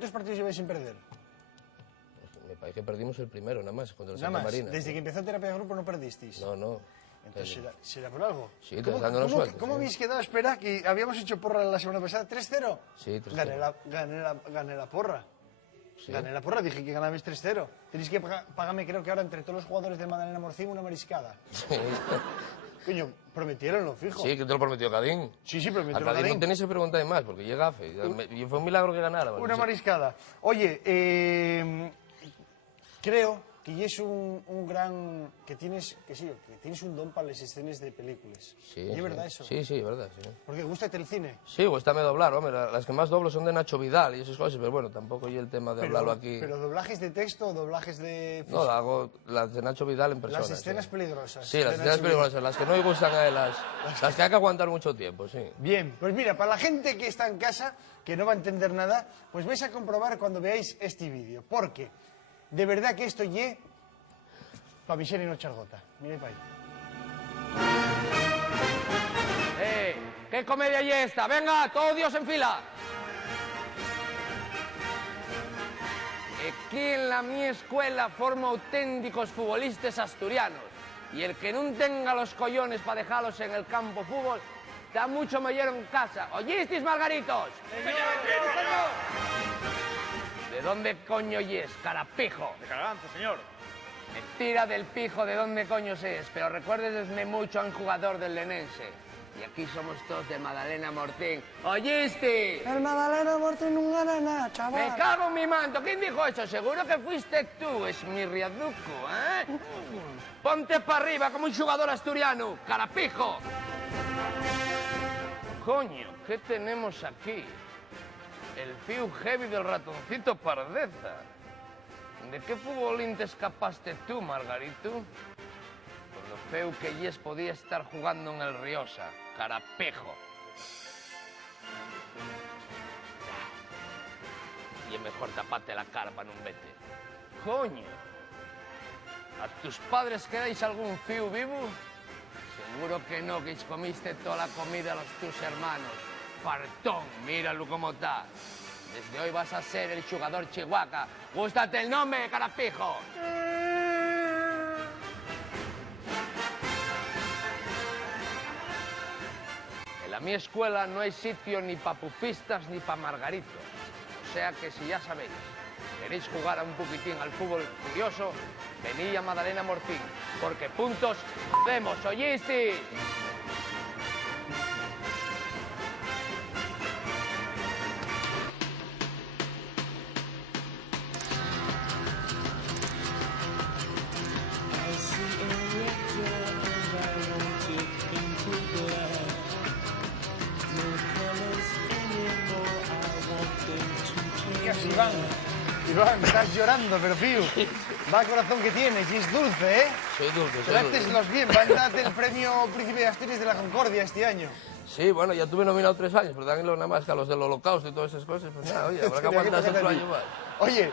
¿Cuántos partidos lleváis sin perder? Me parece que perdimos el primero, nada más, contra el Nada Santa más, Marina. desde que empezó Terapia de Grupo no perdisteis. No. Entonces, ¿será por algo? Sí, dándonos suerte. ¿Cómo habéis quedado? Espera, que habíamos hecho porra la semana pasada, 3-0. Sí, 3-0. Gané la porra. Sí. Gané la porra, dije que ganabais 3-0. Tenéis que pagarme, creo que ahora, entre todos los jugadores del Madalena Morcín, una mariscada. Sí. Coño, prometieronlo, fijo. Sí, que te lo prometió Cadín. Sí, prometió A Cadín no tenéis que preguntar más, porque llega gafe. Y fue un milagro que ganara. Una mariscada. Oye, creo que ya es un gran... que tienes un don para las escenas de películas. Sí, ¿Es verdad eso? Sí, es verdad, sí. Porque gústate el cine. Sí, gustame doblar, hombre, las que más doblo son de Nacho Vidal y esas cosas, pero bueno, tampoco hay el tema de hablarlo aquí. ¿Pero doblajes de texto o doblajes de...? No, hago las de Nacho Vidal en persona. Las escenas peligrosas. Sí, las escenas peligrosas, las que no me gustan a él, las que hay que aguantar mucho tiempo, sí. Bien, pues mira, para la gente que está en casa, que no va a entender nada, pues vais a comprobar cuando veáis este vídeo, porque de verdad que esto ye para Michelle y no echar gota. Mirad para ahí. ¿Qué comedia y esta? Venga, todos Dios en fila. Aquí en la mi escuela formo auténticos futbolistas asturianos. Y el que no tenga los collones para dejarlos en el campo fútbol, está mucho mejor en casa. ¿Oísteis, Margaritos? Señor. ¿De dónde coño es, carapijo? De Carabanza, señor. Me tira del pijo de dónde coño es, pero recuérdesme mucho a un jugador del Lenense. Y aquí somos todos de Madalena Mortín. ¿Oíste? El Madalena Mortín no gana nada, chaval. Me cago en mi manto. ¿Quién dijo eso? Seguro que fuiste tú, es mi riaduco, ¿eh? Ponte para arriba como un jugador asturiano, carapijo. Coño, ¿qué tenemos aquí? El fiu heavy del ratoncito Pardeza. ¿De qué futbolín te escapaste tú, Margarito? Por lo feo que yes podía estar jugando en el Riosa, carapejo. Y es mejor tapate la cara para no vete. Coño, ¿a tus padres quedáis algún fiu vivo? Seguro que no, que comiste toda la comida a los tus hermanos. Fartón, míralo cómo está. Desde hoy vas a ser el jugador Chihuahua. ¡Gústate el nombre, carapijo! En la mi escuela no hay sitio ni para pufistas ni para margaritos. O sea que si ya sabéis, queréis jugar a un poquitín al fútbol curioso, venid a Madalena Mortín, porque puntos vemos, ¿oíste? Iván, estás llorando, pero Fiu, va corazón que tienes y es dulce, ¿eh? Soy dulce, Tráteselos bien, van a darte el premio Príncipe de Asturias de la Concordia este año. Sí, bueno, ya tuve nominado 3 años, pero también nada más que a los del Holocausto y todas esas cosas, pues nada, oye, habrá que aguantarse otro año más. Oye,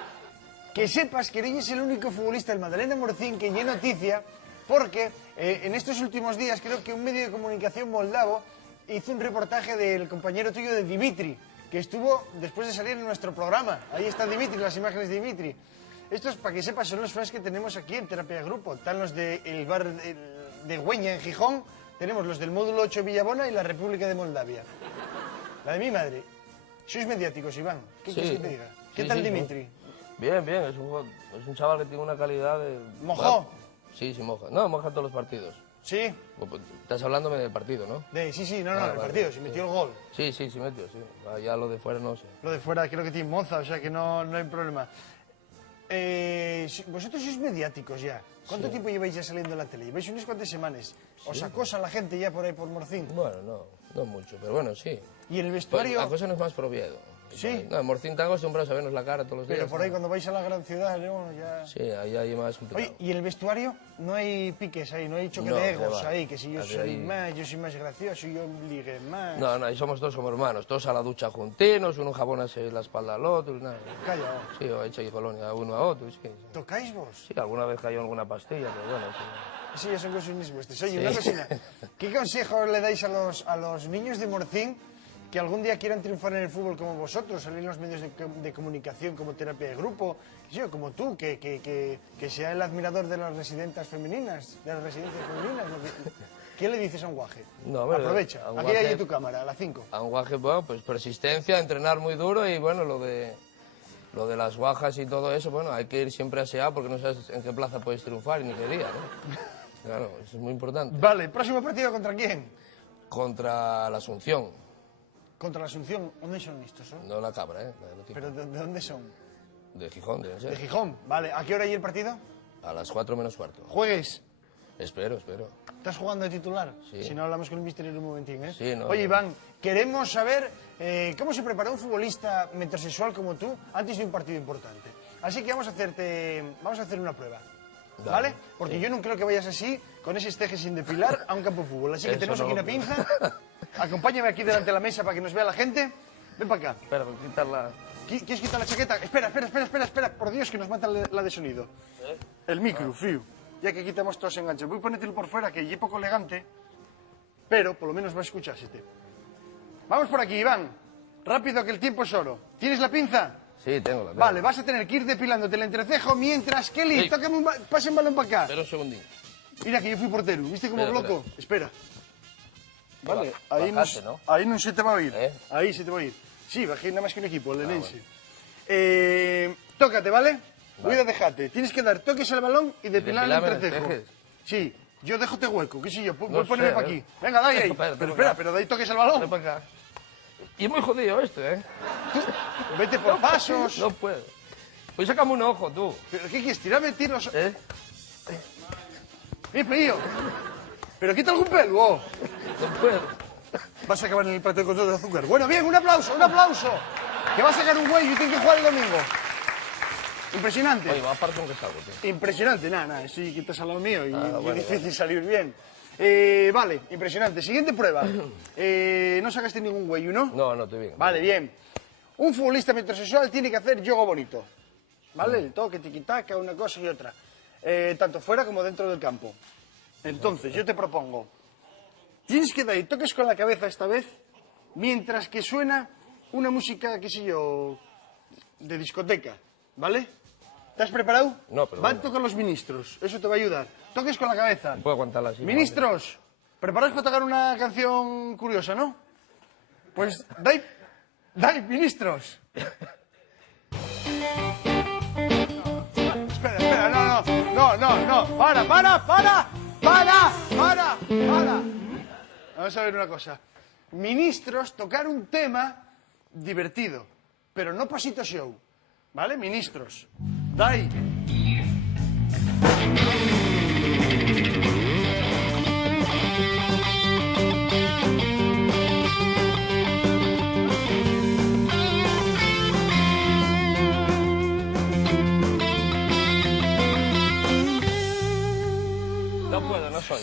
que sepas que eres el único futbolista del Madalena Morcín que llena noticia, porque en estos últimos días creo que un medio de comunicación moldavo hizo un reportaje del compañero tuyo de Dimitri, que estuvo después de salir en nuestro programa. Ahí está Dimitri, las imágenes de Dimitri. Estos, para que sepas, son los fans que tenemos aquí en Terapia de Grupo. Están los del bar de Güeña, en Gijón. Tenemos los del módulo 8 Villabona y la República de Moldavia. La de mi madre. Sois mediáticos, Iván. ¿Qué quieres que te diga? ¿Qué tal Dimitri? Bien, es un chaval que tiene una calidad de... ¿Mojó? Sí, moja. No, moja todos los partidos. ¿Sí? Estás hablándome del partido, ¿no? Sí, no, el partido, si metió el gol. Sí, metió, sí. Ya lo de fuera no sé. Lo de fuera creo que tiene moza, o sea que no hay problema. Vosotros sois mediáticos ya. ¿Cuánto tiempo lleváis ya saliendo en la tele? Lleváis unas cuantas semanas. ¿Os acosa la gente ya por ahí por Morcín? Bueno, no mucho, pero bueno, sí. ¿Y el vestuario? La cosa no es más por Oviedo. ¿Sí? No, en Morcín están acostumbrados a vernos la cara todos los días. Pero por ahí cuando vais a la gran ciudad, ¿no? Ya... Sí, ahí hay más complicado. Oye, ¿y el vestuario? No hay piques ahí, no hay choque de egos ahí, que si yo soy más gracioso, yo ligue más... No, ahí somos todos como hermanos, todos a la ducha juntinos, uno jabonase la espalda al otro, nada. Calla. Sí, o hecho y colonia uno a otro, sí. ¿Tocáis vos? Sí, alguna vez cayó alguna pastilla, pero bueno, sí. Sí, ya son cosas vuestras. Oye, una cosina, ¿qué consejo le dais a los niños de Morcín que algún día quieran triunfar en el fútbol como vosotros, salir en los medios de comunicación como terapia de grupo, sí, o como tú, que sea el admirador de las residencias femeninas, ¿Qué le dices a un guaje? No, hombre, aprovecha, a un aquí guaje- hay tu cámara, a las 5. A un guaje, bueno, pues persistencia, entrenar muy duro y bueno, lo de las guajas y todo eso, bueno, hay que ir siempre aseado porque no sabes en qué plaza puedes triunfar y ni qué día, ¿no? Claro, eso es muy importante. Vale, próximo partido ¿contra quién? Contra la Asunción, Contra la Asunción. ¿Dónde son estos? no la Cabra, ¿eh? La del equipo. ¿Pero de dónde son? De Gijón, debe ser. De Gijón. Vale, ¿a qué hora hay el partido? A las 4 menos cuarto. Juegues. Espero. ¿Estás jugando de titular? Sí. Si no, hablamos con el mister en un momentín, ¿eh? Sí, no, Oye, no. Iván, queremos saber cómo se prepara un futbolista metrosexual como tú antes de un partido importante. Así que vamos a hacer una prueba. Dale, ¿Vale? Porque sí. yo no creo que vayas así, con ese esteje sin depilar, a un campo de fútbol. Así que Eso tenemos no aquí lo una creo. pinza. Acompáñame aquí delante de la mesa para que nos vea la gente. Ven para acá. Espera, voy a quitarla. ¿Quieres quitar la chaqueta? Espera. Por Dios, que nos mata la de sonido. El micro, fío. Ya que quitamos todos los enganches. Voy a ponértelo por fuera, que es poco elegante, pero por lo menos va a escucharse. Vamos por aquí, Iván. Rápido, que el tiempo es oro. ¿Tienes la pinza? Sí, tengo. Vale, vas a tener que ir depilándote el entrecejo mientras... Kelly, Sí. tócame pase un balón para acá. Espera un segundín. Mira que yo fui portero. ¿Viste cómo Espera, bloco? Espera. Vale, ahí Bajaste, ¿no? ahí no se te va a oír. ¿Eh? Ahí se te va a oír. Sí, bajé nada más que un equipo, el Lenense. Tócate, ¿vale? Voy a dejarte. Tienes que dar toques al balón y depilar el depilarme el entrecejo. entrecejo. Sí, yo déjote hueco, qué sé yo. Voy No a ponerme sé, para ¿eh? aquí. Venga, dale ahí. Espera, Pero espera. espera, pero de ahí toques al Ven balón. para acá. Y es muy jodido esto, ¿eh? Vete por pasos. No puedo. Pues sácame un ojo, tú. ¿Pero qué quieres? Tirarme tiros. ¿Eh? Pío. ¿Pero quita algún pelo? Oh. No puedo. Vas a acabar en el plato de control de azúcar. Bueno, bien, un aplauso. Que va a sacar un güey y tiene que jugar el domingo. Impresionante. Oye, va a partir con que salgo, tío. Impresionante, nada, sí que estás al lado mío y bueno, es difícil salir bien. Vale, impresionante. Siguiente prueba. No sacaste ningún güey, ¿no? No, estoy bien. Vale, bien. Un futbolista metrosexual tiene que hacer yoga bonito. ¿Vale? El toque, tiquitaca, una cosa y otra. Tanto fuera como dentro del campo. Entonces, yo te propongo. Tienes que dar y toques con la cabeza esta vez, mientras que suena una música, qué sé yo, de discoteca. ¿Vale? ¿Estás preparado? No, pero Van a bueno. tocar los ministros. Eso te va a ayudar. Toques con la cabeza. No puedo aguantarla así. Ministros, ¿preparados para tocar una canción curiosa, no? Pues, dai, ministros. Espera, no. Para. Vamos a ver una cosa. Ministros, tocar un tema divertido, pero no pasito show. ¿Vale? Ministros. Dai. No puedo, no soy.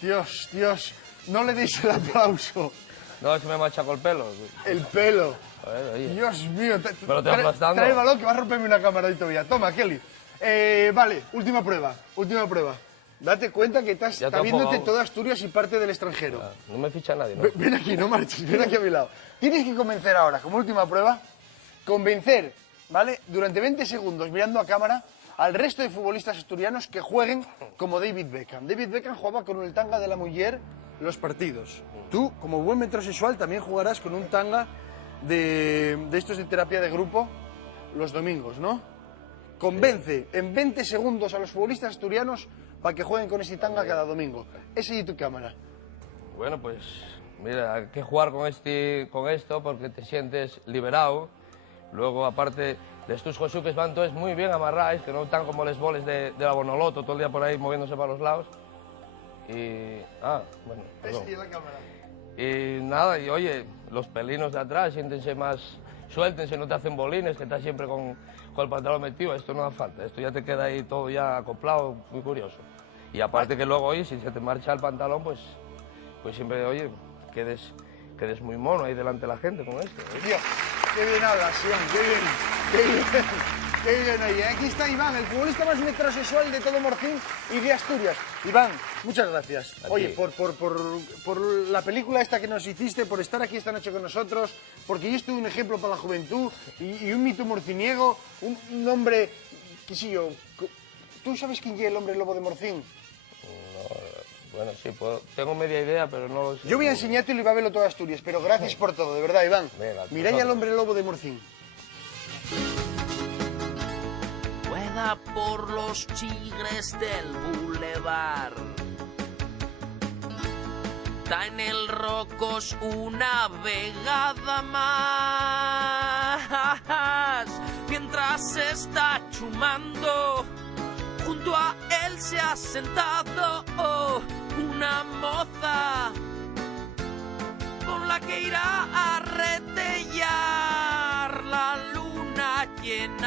Dios, no le deis el aplauso. No, es que me machaco el pelo. El pelo. Joder, oye. Dios mío. Pero te aplastando. Trae el balón que va a romperme una cámara todavía. Toma, Kelly. Vale, última prueba. Date cuenta que Ya está te viéndote afogo. toda Asturias y parte del extranjero. No me ficha nadie, ¿no? Ven aquí, no marches, ven aquí a mi lado. Tienes que convencer ahora, como última prueba, convencer, ¿vale? Durante 20 segundos, mirando a cámara, al resto de futbolistas asturianos que jueguen como David Beckham. David Beckham jugaba con el tanga de la mujer los partidos. Tú, como buen metrosexual, también jugarás con un tanga de estos de terapia de grupo los domingos, ¿no? Convence en 20 segundos a los futbolistas asturianos para que jueguen con ese tanga cada domingo. Esa es tu cámara. Bueno, pues mira, hay que jugar con esto porque te sientes liberado. Luego, aparte de estos josuques van todos muy bien amarrados, que no están como los boles de la Bonoloto, todo el día por ahí moviéndose para los lados. Y... bueno, perdón. Esa es la cámara. Y nada, y oye, los pelinos de atrás, siéntense más, suéltense, no te hacen bolines, que estás siempre con el pantalón metido. Esto no da falta, esto ya te queda ahí todo ya acoplado, muy curioso. Y aparte que luego, oye, si se te marcha el pantalón, pues siempre, oye, quedes muy mono ahí delante de la gente con esto. Tío, qué bien hablas, Iván, qué bien. Qué bien, oye. Aquí está Iván, el futbolista más metrosexual de todo Morcín y de Asturias. Iván, muchas gracias. Oye, por la película esta que nos hiciste, por estar aquí esta noche con nosotros, porque yo estoy un ejemplo para la juventud y un mito morciniego, un hombre, qué sé yo. ¿Tú sabes quién es el hombre lobo de Morcín? Bueno, sí, tengo media idea, pero no lo sé. Yo voy a enseñarte y va a verlo todo Asturias, pero gracias por todo, de verdad, Iván. Mirad al hombre lobo de Morcín. Rueda por los chigres del bulevar. Está en el Rocos una vegada más. Mientras está chumando, junto a él se ha sentado una moza con la que irá a retellar la luna llena.